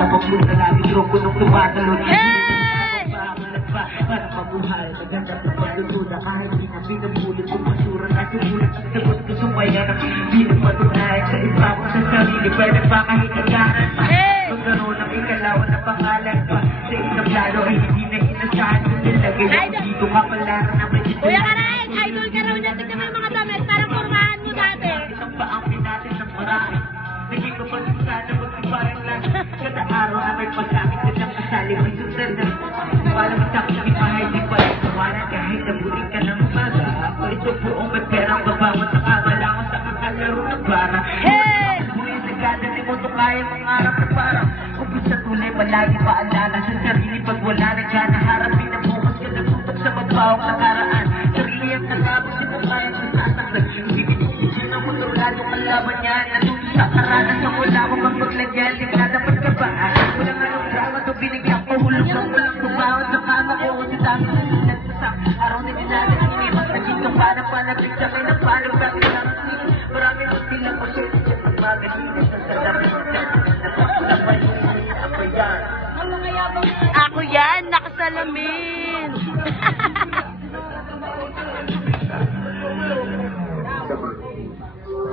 na magpunta lagi truko nung tumatalon. Para mabuhay, maganda sa pagdududa kahit di na pinabulot kung masura na sumulat ang sagot ko sumaya na pinagpatunayan sa iba ko sa sarili. Pwede pa kahit agaran pa magkaroon ng ikalawan na pangalan pa sa isang lalo ay hindi na inasahan ko nilagay dito ka pala na may Kuya Karain, idol ka raw niya. Tignan mo yung mga damit, parang kurmahan mo dati. isang paangkin natin ng marami. Naging kapatid sana magsiparang lang kada araw na may pagkakit na lang kasali may susenda. Wala masakit di pahay di pa rin tawanan kahit nabuling ka ng umaga. Ito buong may perang babawat nakabala ko sa kakalaro ng bara. Buhay sa ganda di mo ito kaya mangarap na parang upis sa tunay palagi paalala sa sarili pag wala na dyan naharapin na bukas ka natutok sa mabawang nakaraan. Sarili ang nagabot di mo kaya sasaklan. Bibigyan na mo lalo kalaban niya natutok sa karanan sa wala mo mapaglagyan. Di ka dapat ka ba? Walang anong drama to binigyan ko hulog lang walang bawat sa kama ko si dami ko nagsasak araw na natin iniwan naging ka para panagig sa kayo ng paano bakit lang marami nang sila ko siya sa pagmagaling sa sarami napapalapay ako yan Ako yan, nakasalamin.